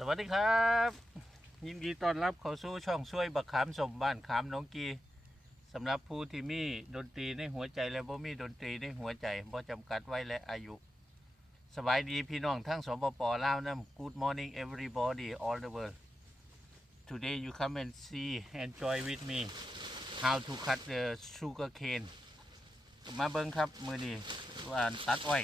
สวัสดีครับ ยินดีต้อนรับเข้าสู่ช่องช่วยบักขามสมบ้านขามน้องกีสำหรับผู้ที่มีดนตรีในหัวใจและบ่มีดนตรีในหัวใจบ่จำกัดไว้และอายุ สบายดีพี่น้องทั้งสปปลาวนํ Good morning everybody all the world Today you come and see enjoy with me how to cut the sugar cane มาเบิ่งครับมือนี้ว่าตัดอ้อย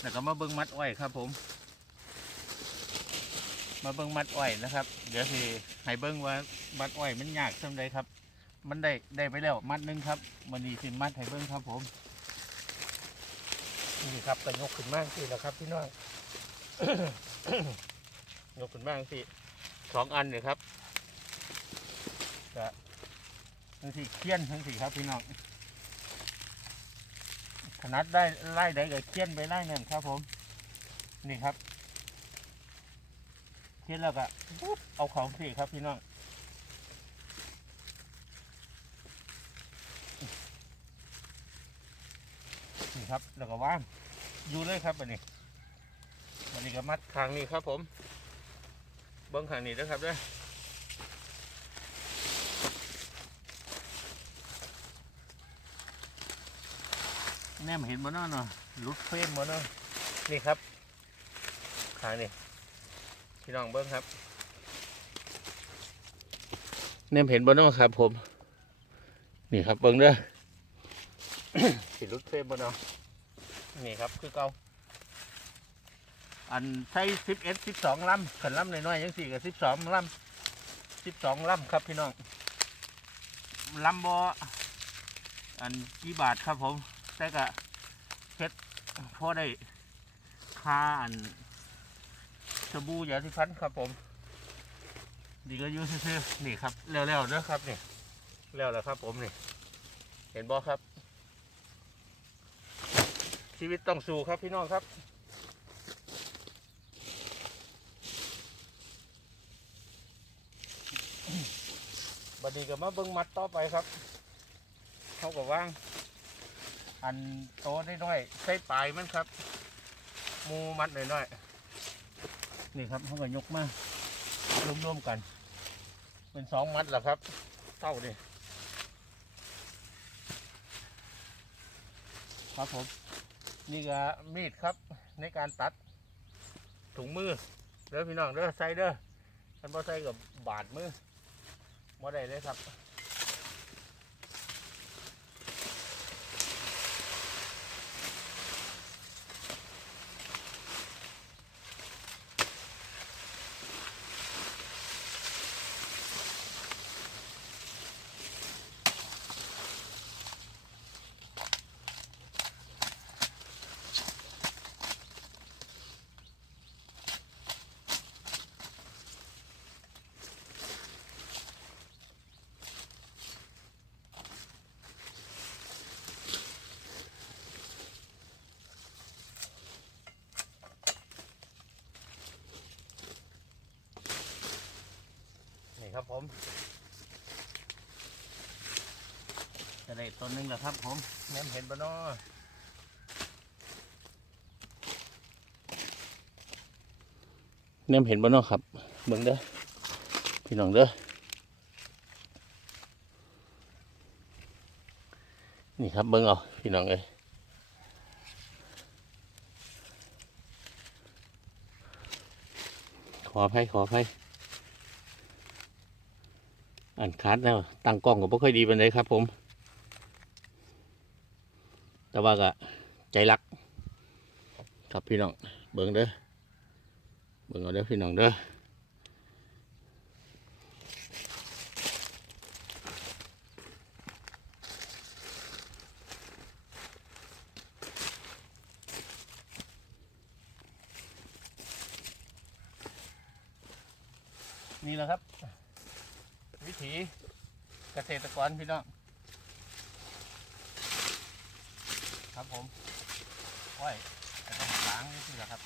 แล้วก็มาเบิ่งมัดอ้อยครับผม มาเบิ่งมัดอ้อยนะครับ เดี๋ยวสิให้เบิ่งว่ามัดอ้อยมันยากส่ำใดครับ มันได้ได้ไปแล้วมัดหนึงครับมันนี้สิมัดให้เบิ่งครับผมนี่ครับก็ยกขึ้นมากสิแล้วครับพี่น้องยกขึ้นมากสิสองอันเลยครับก็ทั้งสี่เคี้ยนทั้งสี่ครับพี่น้องถนัดได้ไล่ใดก็เคี้ยนไปไล่นั่นครับผม นี่ครับ เทียนแล้วก็ปุ๊บเอาของสี่ครับพี่น้องนี่ครับแล้วก็ว่างอยู่เลยครับอันนี้อันนี้ก็มัดคางนี้ครับผม เบิ้งคางนี้นะครับเด้วยแนมเห็นบ่เนาะเนาะลุดเฟรมบ่เนาะนี่ครับคางนี้ พี่น้องเบิ้งครับเนมเห็นบนน้องครับผม นี่ครับเบิ้งเด้อสิรุดเฟรมบนน้องนี่ครับคือเก่าอันใช้สิบเอ็ดสิบสองลำขันลำน้อยๆยังสี่กับสิบสองลำสิบสองลำครับพี่น้องลำบออันกี่บาทครับผมแต่กะเฮ็ดพอได้ค่าอัน สบู่ยาสีฟันครับผมดีก็ยูซื่อๆนี่ครับแล้วๆเด้อครับนี่แล้วแล้วครับผมนี่ เห็นบอครับ ชีวิตต้องสู้ครับพี่น้องครับบัดนี้ก็มาเบิ้งมัดต่อไปครับเขากับว่าง อันโตได้น้อยๆใส่ปลายมันครับ มูมัดหน่อยๆ นี่ครับเขาก็ยกมารวมๆกัน เป็นสองมัดแหละครับ เต้านี่ครับผม นี่ก็มีดครับในการตัดถุงมือเด้อพี่น้องเด้อใส่เด้อท่านบ่ใส่กับบาดมือบ่ได้เลยครับ ครับผมจะได้ต้นหนึ่งแล้วครับผมแม่เห็นปะเนาะแนมเห็นบ่เนาะครับ เบิ่งเด้อ พี่น้องเด้อ นี่ครับเบิ่งเอาพี่น้องเอ้ยขออภัยขออภัย อันคัดแล้วตั้งกล้องก็บ่ค่อยดีปานใดครับผม แต่ว่าก็ใจรัก ครับพี่น้องเบิ่งเด้อเบิ่งเอาเด้อพี่น้องเด้อนี่แหละครับ วิถีเกษตรกรพี่น้องครับผมอ้อยแต่ต้องล้างนี่แหละครับ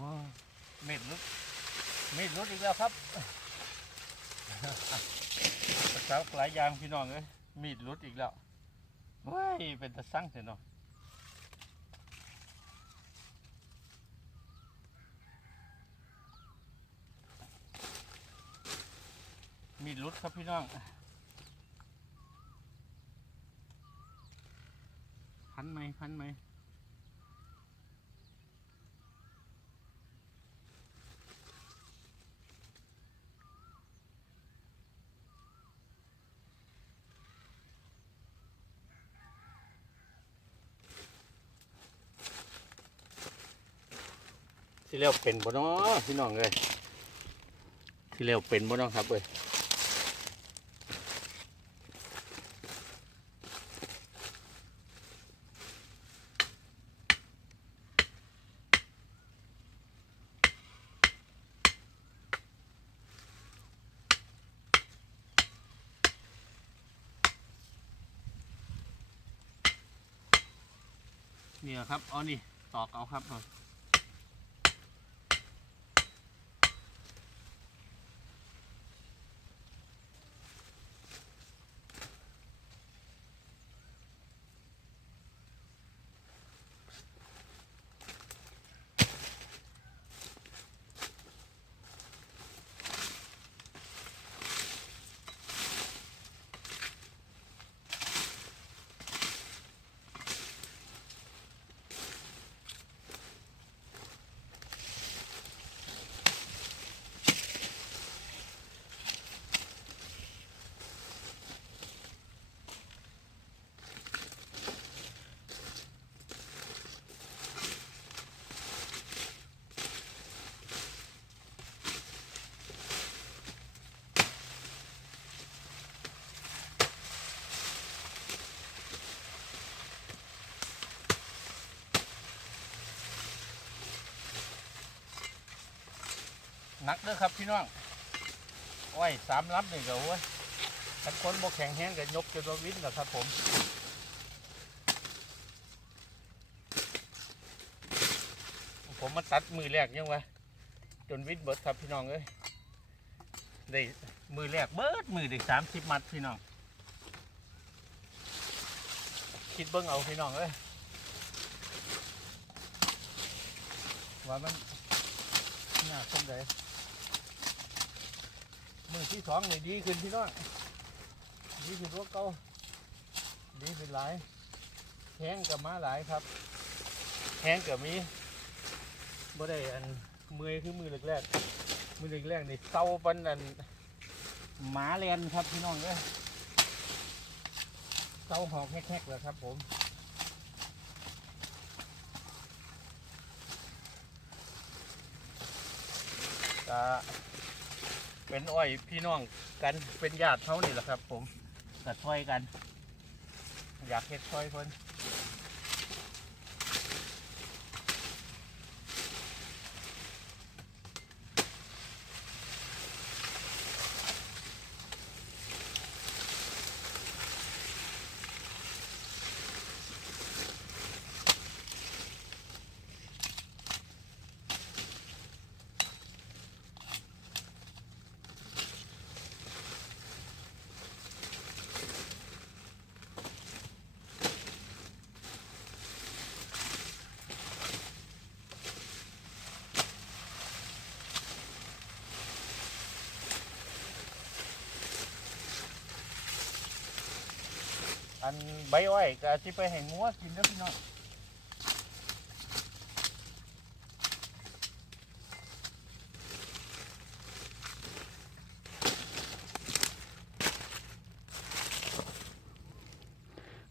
ว้าเม็ดลึกมีดรุดอีกแล้วครับ ประจับหลายยางพี่น้องเอ้ยมีดรุดอีกแล้วเว้ยเป็นตะสั่งเถอะเนาะมีดรุดครับพี่น้องพันไหมพันไหม ที่เรียกเป็นบ่เนาะพี่น้องเลยที่เรียกเป็นบ่เนาะครับเอ้ยนี่แหละครับเอนี่ ตอกเอาครับ นักเด้อครับพี่น้องโอ้ยสามลำนี่ก็โอ้ยถ้าคนบ่แข็งแห้งก็ยกจนว่าวินนะครับผมผมมาตัดมือแรกยังวะจนวินเบิดครับพี่น้องเอ้ยได้มือแรกเบิดมือได้สามสิบมัดพี่น้อง คิดเบิ้งเอาพี่น้องเอ้ยว่ามันหน้าคมเลย มือที่สองนี่ดีขึ้นพี่น้องดีขึ้นรถเก่าดีขึ้นหลายแห้งกับมาหลายครับแห้งกับมีบ่ได้อันมือคือมือแรกๆมือแรกๆนี่เศร้าปันอันหมาเลียนครับพี่น้องเอ้ยเศร้าหอกแฮกๆเลยครับผมก็ เป็นอ้อยพี่น้องกันเป็นญาติเขานี่แหละครับ ผมกัช่วยกัน อยากเฮ็ดช่วยเพิ่น อันใบอ้อยก็สิไปให้งัวกินเด้อพี่น้อง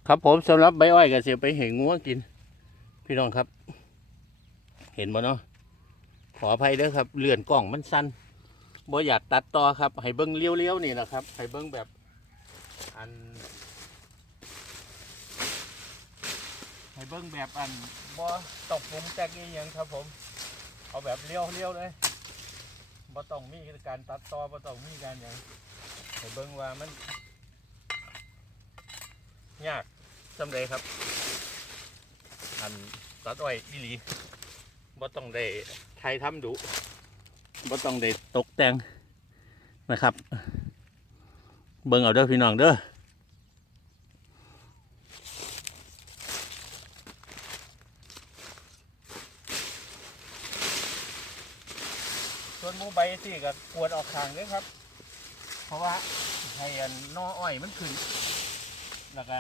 ครับผมสำหรับใบอ้อยก็สิไปให้งัวกิน พี่น้องครับ เห็นบ่เนาะขออภัยเด้อครับเลื่อนกล้องมันสั้นบ่อยากตัดต่อครับ ให้เบิ้งเลี้ยวๆนี่นะครับ ให้เบิ้งแบบอัน ให้เบิ้งแบบอันบ่ตกมุมแตกอีหยังครับผม เอาแบบเลี้ยวเลี้ยวเลยบ่ต้องมีการตัดต่อบ่ต้องมีการหยังให้เบิ้งว่ามัน ยากสำเร็จครับ อันตัดอ้อยอีหลีบ่ต้องได้ไทยทำดุบ่ต้องได้ตกแต่งนะครับ เบิ่งเอาเด้อพี่น้องเด้อ ส่วนหมูใบสิก็กวดออกทางเด้อครับ เพราะว่าให้อันนออ้อยมันขึ้นแล้วก็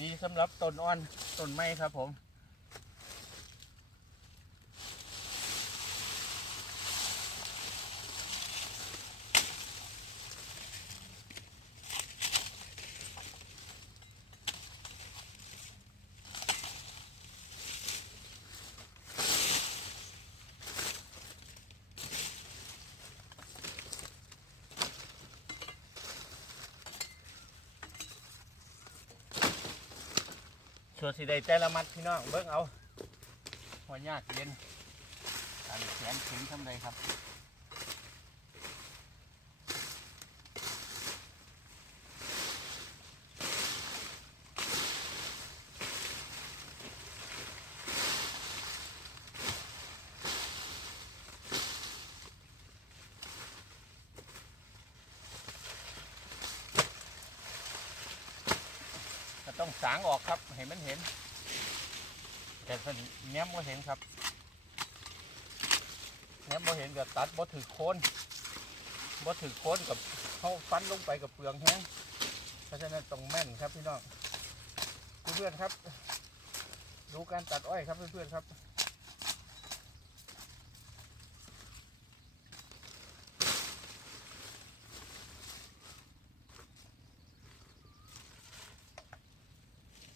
ดีสำหรับต้นอ่อนต้นไม้ครับผม ชัวร์สิได้แต่ละมัดพี่น้องเบิ่งเอาหัวยากเย็นการแขนเข็งทำไรครับต้องสางออกครับ ให้มันเห็น แต่สนิแง้มบ่เห็นครับแง้มบ่เห็นก็ตัดบ่ถือโคนบ่ถือโคนกับเขาฟันลงไปกับเปลืองแห้งเพราะฉะนั้นต้องแม่นครับพี่น้องเพื่อนๆครับ ดูการตัดอ้อยครับเพื่อนๆครับ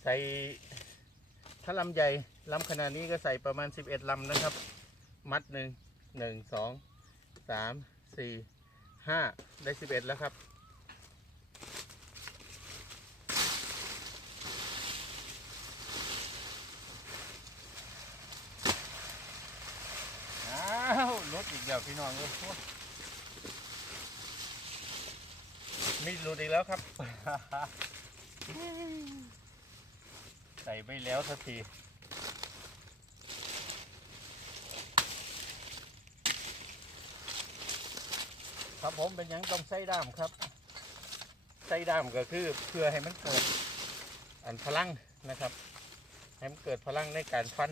ใส่ถ้าลำใหญ่ลำขนาดนี้ก็ใส่ประมาณ 11ลำนะครับ มัดหนึ่งหนึ่งสองสามสี่ห้าได้ 11 แล้วครับอ้าวรถอีกแล้วพี่น้องเลยมีดหลุดอีกแล้วครับ ใส่ไม่แล้วสักทีครับผมเป็นยังต้องใส่ด้ามครับใส่ด้ามก็คือเพื่อให้มันเกิดอันพลังนะครับ ให้มันเกิดพลังในการฟัน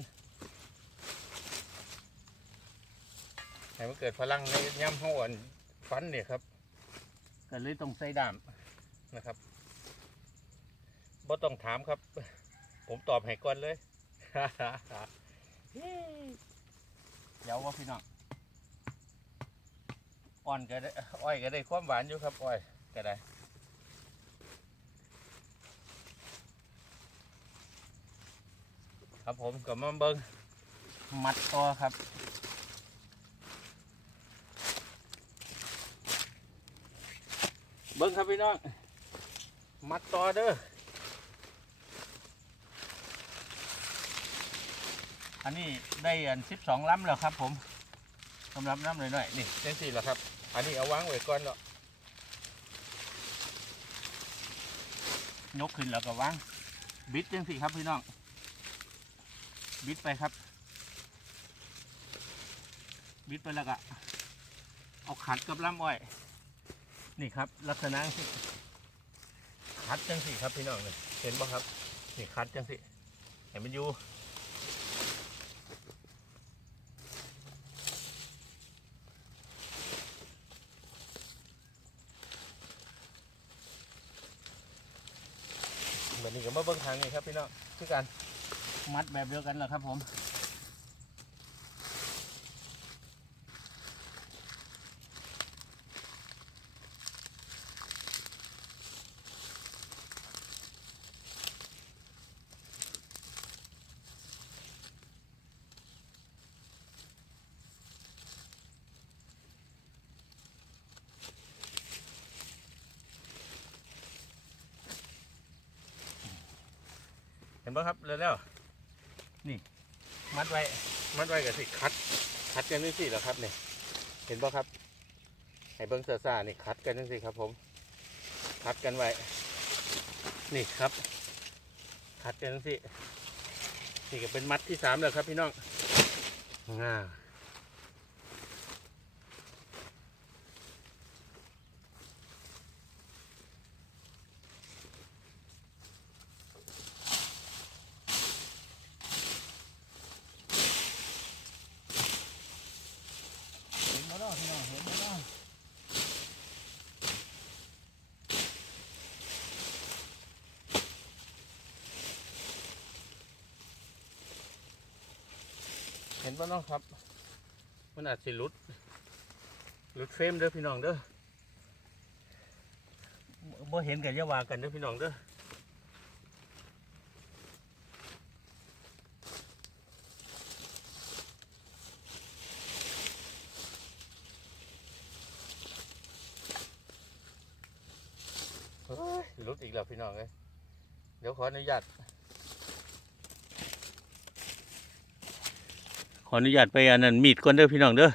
ให้มันเกิดพลังในย่ำห้อนฟันเนี่ยครับก็เลยต้องใส่ด้ามนะครับบ่ต้องถามครับ ผมตอบให้ก่อนเลยเดี๋ยวว่าพี่น้องอ่อนก็ได้อ้อยก็ได้ความหวานอยู่ครับอ้อยก็ได้ครับผมก็มาเบิ้งมัดต่อครับ เบิ้งครับพี่น้อง มัดต่อเด้อ อันนี้ได้อันสิบสองลำแล้วครับ ผมสำหรับน้ำหน่อยๆนี่เส้นสี่แล้วครับ อันนี้เอาวางไว้ก่อนแล้วยกขึ้นแล้วก็วางบิดจังสี่ครับพี่น้อง บิดไปครับ บิดไปแล้วก็เอาขัดกับลำอ้อย นี่ครับ ลักษณะจังสิคัดจังสี่ครับพี่น้องเลยเห็นปะครับ นี่คัดจังสิเห็นมันอยู่ แบบนี้ก็มาเบิ้งทางนี้ครับพี่น้องคือกันมัดแบบเดียวกันเหรอครับผม เห็นป่ะครับเร็วๆนี่ มัดไว้ มัดไว้กับสิคัด คัดกันนี่สิแล้วครับเนี่ยเห็นป่ะครับให้เบิ้งซ่านี่คัดกันนี่สิครับ ผม คัดกันไว้ นี่ครับ คัดกันนี่สินี่ก็เป็นมัดที่สามแล้วครับพี่น้องอ่า เห็ นบ่เน้องครับ มันอาจสิลุดลุดเฟรมเด้อพี่น้องเด้อบ่บ่เห็นกันยาวากันเด้อพี่น้องเด้อหลุดอีกแล้วพี่น้องเอ้ยเดี๋ยวขออนุญาต ขอ อนุญาตไปอันนั้นมีดก่อนเด้อพี่น้องเด้อ